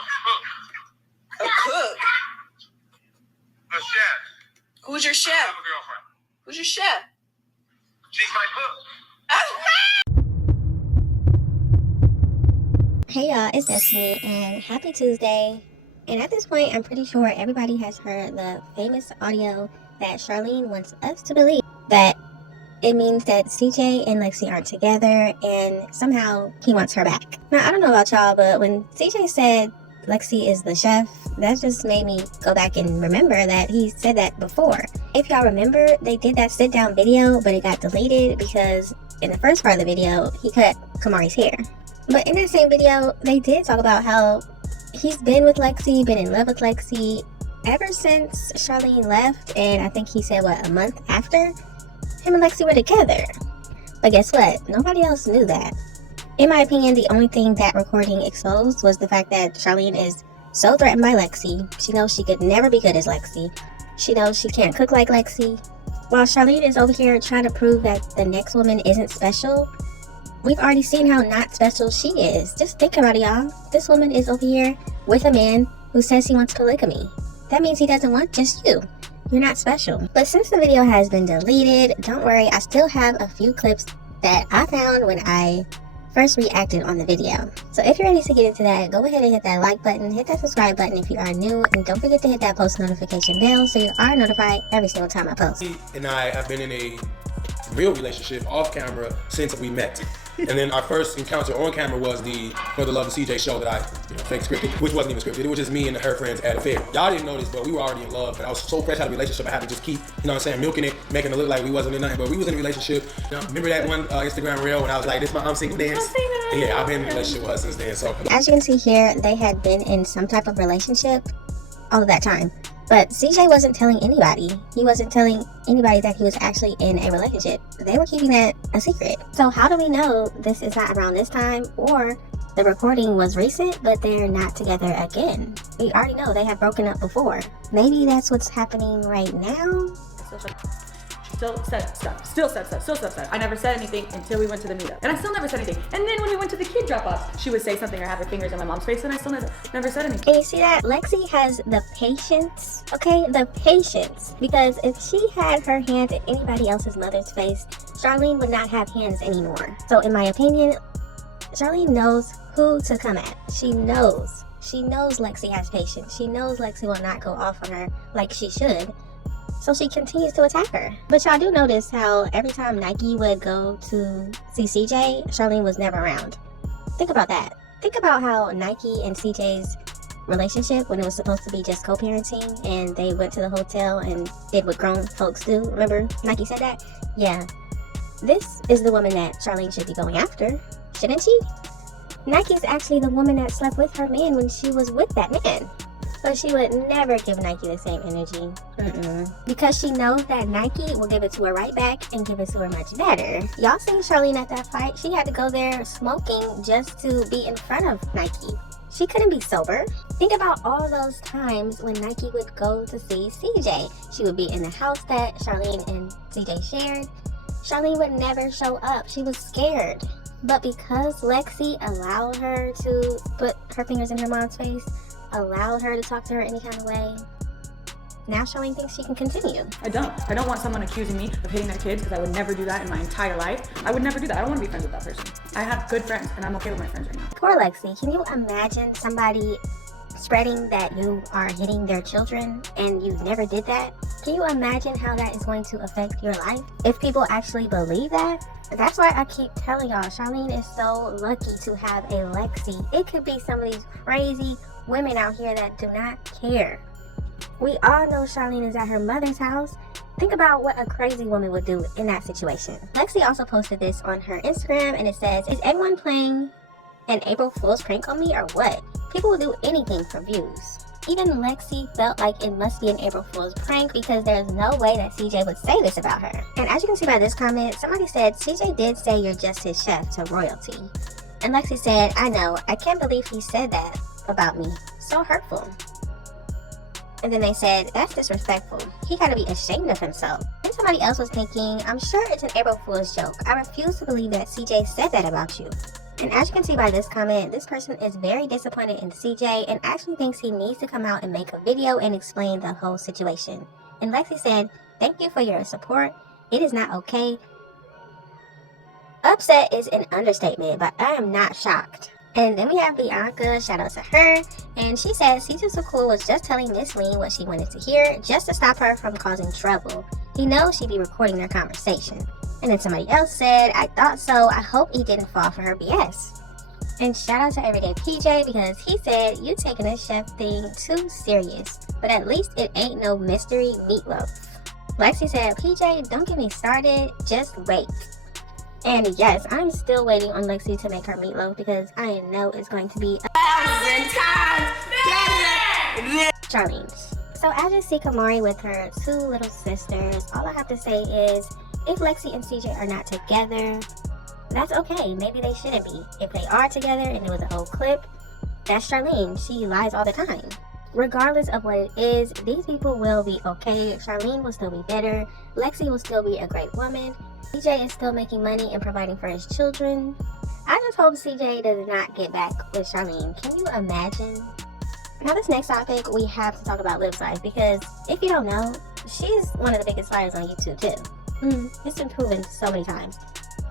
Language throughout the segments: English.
A cook? A chef. Who's your I chef? have a girlfriend. Who's your chef? She's my cook. Hey y'all, it's Destiny and happy Tuesday. And at this point, I'm pretty sure everybody has heard the famous audio that Charlene wants us to believe that it means that CJ and Lexi aren't together and somehow he wants her back. Now, I don't know about y'all, but when CJ said Lexi is the chef, that just made me go back and remember that he said that before. If y'all remember, they did that sit down video, but it got deleted because in the first part of the video, he cut Kamari's hair. But in that same video, they did talk about how he's been with Lexi, been in love with Lexi ever since Charlene left, and I think he said, what, a month after? Him and Lexi were together. But guess what? Nobody else knew that. In my opinion, the only thing that recording exposed was the fact that Charlene is so threatened by Lexi. She knows she could never be good as Lexi. She knows she can't cook like Lexi. While Charlene is over here trying to prove that the next woman isn't special, we've already seen how not special she is. Just think about it, y'all. This woman is over here with a man who says he wants polygamy. That means he doesn't want just you. You're not special. But since the video has been deleted, don't worry, I still have a few clips that I found when I first reacted on the video. So if you're ready to get into that, go ahead and hit that like button, hit that subscribe button if you are new, and don't forget to hit that post notification bell so you are notified every single time I post. He and I have been in a real relationship off camera since we met. And then our first encounter on camera was the For the Love of CJ show that I fake scripted, which wasn't even scripted. It was just me and her friends at a fair. Y'all didn't know this, but we were already in love. And I was so fresh out of a relationship, I had to just keep, milking it, making it look like we wasn't in nothing. But we was in a relationship. Remember that one Instagram reel when I was like, "This my I'm single dance"? Yeah, I've been in a relationship with her since then. So as you can see here, they had been in some type of relationship all of that time. But CJ wasn't telling anybody. He wasn't telling anybody that he was actually in a relationship. They were keeping that a secret. So how do we know this is not around this time, or the recording was recent but they're not together again? We already know they have broken up before. Maybe that's what's happening right now. Still said stuff. I never said anything until we went to the meetup. And I still never said anything. And then when we went to the kid drop-off, she would say something or have her fingers in my mom's face, and I still never said anything. And you see that? Lexi has the patience, okay? The patience. Because if she had her hand in anybody else's mother's face, Charlene would not have hands anymore. So in my opinion, Charlene knows who to come at. She knows. She knows Lexi has patience. She knows Lexi will not go off on her like she should. So she continues to attack her. But y'all do notice how every time Nike would go to see CJ, Charlene was never around. Think about that. Think about how Nike and CJ's relationship, when it was supposed to be just co-parenting, and they went to the hotel and did what grown folks do. Remember Nike said that? Yeah. This is the woman that Charlene should be going after, shouldn't she? Nike's actually the woman that slept with her man when she was with that man. But she would never give Nike the same energy. Because she knows that Nike will give it to her right back and give it to her much better. Y'all seen Charlene at that fight? She had to go there smoking just to be in front of Nike. She couldn't be sober. Think about all those times when Nike would go to see CJ. She would be in the house that Charlene and CJ shared. Charlene would never show up. She was scared. But because Lexi allowed her to put her fingers in her mom's face, allowed her to talk to her any kind of way, now Charlene thinks she can continue. I don't want someone accusing me of hitting their kids, because I would never do that in my entire life. I would never do that. I don't want to be friends with that person. I have good friends and I'm okay with my friends right now. Poor Lexi. Can you imagine somebody spreading that you are hitting their children and you never did that? Can you imagine how that is going to affect your life if people actually believe that? That's why I keep telling y'all, Charlene is so lucky to have a Lexi. It could be some of these crazy women out here that do not care. We all know Charlene is at her mother's house. Think about what a crazy woman would do in that situation. Lexi also posted this on her Instagram, and it says, "Is everyone playing an April Fool's prank on me or what? People will do anything for views." Even Lexi felt like it must be an April Fool's prank because there's no way that CJ would say this about her. And as you can see by this comment, somebody said, "CJ did say you're just his chef" to royalty. And Lexi said, "I know, I can't believe he said that about me. So hurtful." And then they said, "That's disrespectful. He gotta be ashamed of himself." And somebody else was thinking, "I'm sure it's an April Fool's joke. I refuse to believe that CJ said that about you." And as you can see by this comment, this person is very disappointed in CJ and actually thinks he needs to come out and make a video and explain the whole situation. And Lexi said, "Thank you for your support. It is not okay." Upset is an understatement, but I am not shocked. And then we have Bianca, shout out to her, and she says CJ So Cool was just telling Miss Lean what she wanted to hear just to stop her from causing trouble. He knows she'd be recording their conversation. And then somebody else said, "I thought so. I hope he didn't fall for her BS." And shout out to Everyday PJ because he said, "You taking this chef thing too serious, but at least it ain't no mystery meatloaf." Lexi said, "PJ, don't get me started. Just wait." And yes, I'm still waiting on Lexi to make her meatloaf because I know it's going to be 1,000 times better. Charlene's. So as you see Kamari with her two little sisters, all I have to say is, if Lexi and CJ are not together, that's okay. Maybe they shouldn't be. If they are together and it was an old clip, that's Charlene. She lies all the time. Regardless of what it is, these people will be okay. Charlene will still be better. Lexi will still be a great woman. CJ is still making money and providing for his children. I just hope CJ does not get back with Charlene. Can you imagine? Now this next topic, we have to talk about lip size because if you don't know, she's one of the biggest liars on YouTube too. It's been proven so many times.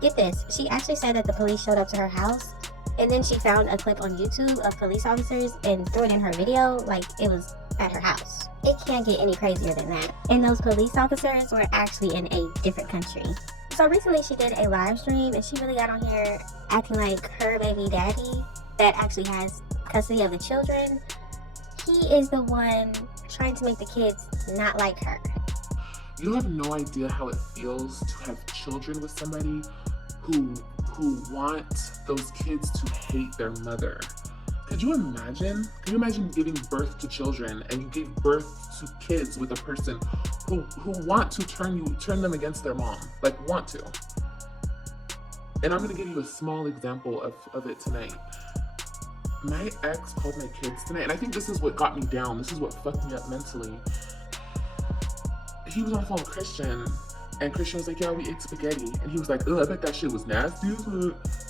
Get this, she actually said that the police showed up to her house and then she found a clip on YouTube of police officers and threw it in her video like it was at her house. It can't get any crazier than that. And those police officers were actually in a different country. So recently she did a live stream and she really got on here acting like her baby daddy that actually has custody of the children. He is the one trying to make the kids not like her. You have no idea how it feels to have children with somebody who want those kids to hate their mother. Could you imagine? Can you imagine giving birth to children and you give birth to kids with a person who want to turn them against their mom, like want to? And I'm gonna give you a small example of it tonight. My ex called my kids tonight, and I think this is what got me down. This is what fucked me up mentally. He was on the phone with Christian, and Christian was like, "Yeah, we ate spaghetti." And he was like, "Ugh, I bet that shit was nasty."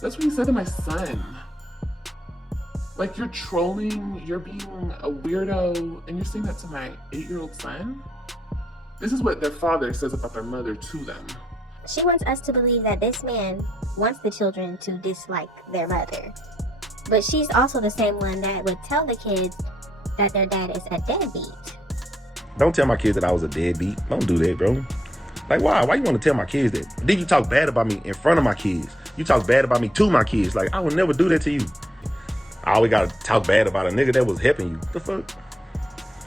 That's what he said to my son. Like, you're trolling, you're being a weirdo, and you're saying that to my 8-year-old son? This is what their father says about their mother to them. She wants us to believe that this man wants the children to dislike their mother. But she's also the same one that would tell the kids that their dad is a deadbeat. Don't tell my kids that I was a deadbeat. Don't do that, bro. Like, why? Why you want to tell my kids that? Then you talk bad about me in front of my kids. You talk bad about me to my kids. Like, I would never do that to you. I always got to talk bad about a nigga that was helping you. The fuck?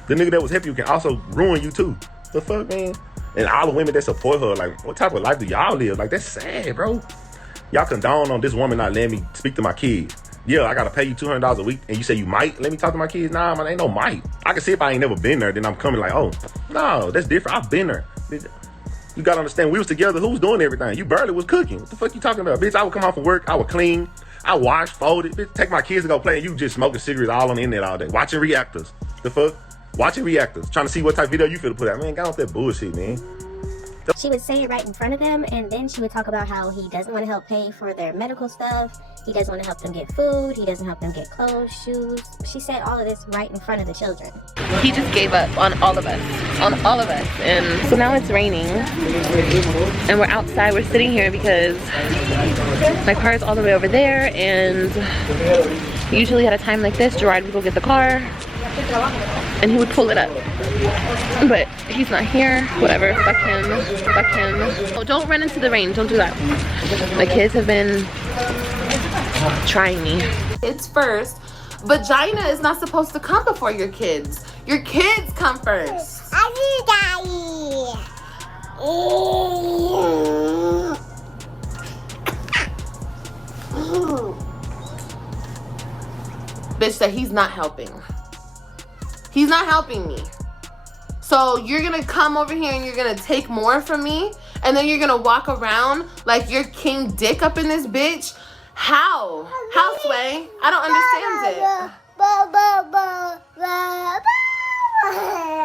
The nigga that was helping you can also ruin you too. The fuck, man? And all the women that support her, like, what type of life do y'all live? Like, that's sad, bro. Y'all condone on this woman not letting me speak to my kids. Yeah, I gotta pay you $200 a week, and you say you might let me talk to my kids? Nah, man, ain't no might. I can see if I ain't never been there, then I'm coming like, oh, no, that's different. I've been there. You gotta understand, we was together. Who was doing everything? You barely was cooking. What the fuck you talking about? Bitch, I would come off from work, I would clean, I wash, fold it, bitch, take my kids to go play, and you just smoking cigarettes all on the internet all day, watching reactors. The fuck? Watching reactors, trying to see what type of video you finna put out. Man, get off that bullshit, man. She would say it right in front of them, and then she would talk about how he doesn't want to help pay for their medical stuff. He doesn't want to help them get food. He doesn't help them get clothes, shoes. She said all of this right in front of the children. He just gave up on all of us, and so now it's raining, and we're outside. We're sitting here because my car is all the way over there, and usually at a time like this, Jerrod would go get the car, and he would pull it up. But he's not here. Whatever. Fuck him. Fuck him. Oh, don't run into the rain. Don't do that. The kids have been trying me. It's first. Vagina is not supposed to come before your kids. Your kids come first. Bitch said he's not helping. He's not helping me. So you're gonna come over here and you're gonna take more from me, and then you're gonna walk around like you're king dick up in this bitch? How? How, Sway? I don't understand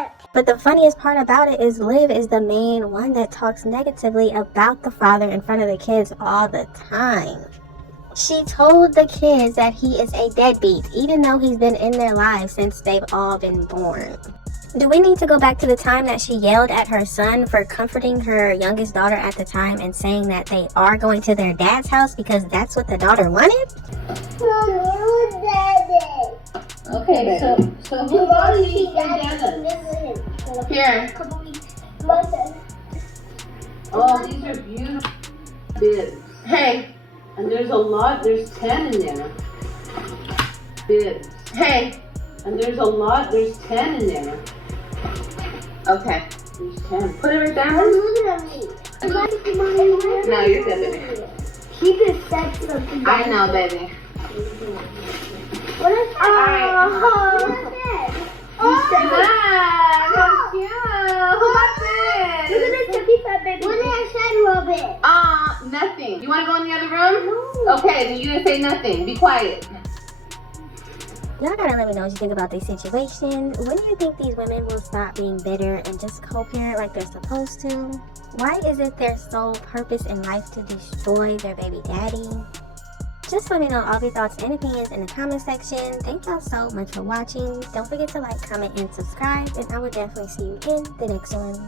it. But the funniest part about it is Liv is the main one that talks negatively about the father in front of the kids all the time. She told the kids that he is a deadbeat, even though he's been in their lives since they've all been born. Do we need to go back to the time that she yelled at her son for comforting her youngest daughter at the time and saying that they are going to their dad's house because that's what the daughter wanted? Okay, so who body is your dad? Here. Oh, these are beautiful bibs. Hey. And there's 10 in there. Bibs. Hey. And there's 10 in there. Okay. There's 10. Put it right down. Look at me. No, you're good, baby. He just said something. I know, baby. What is that? What is that? How cute. Who got this? Look at this chubby fat baby. What did I say, Robin? Nothing. You want to go in the other room? No. Okay, then you didn't say nothing. Be quiet. Y'all gotta let me know what you think about this situation. When do you think these women will stop being bitter and just co-parent like they're supposed to? Why is it their sole purpose in life to destroy their baby daddy? Just let me know all of your thoughts and opinions in the comment section. Thank y'all so much for watching. Don't forget to like, comment, and subscribe, and I will definitely see you in the next one.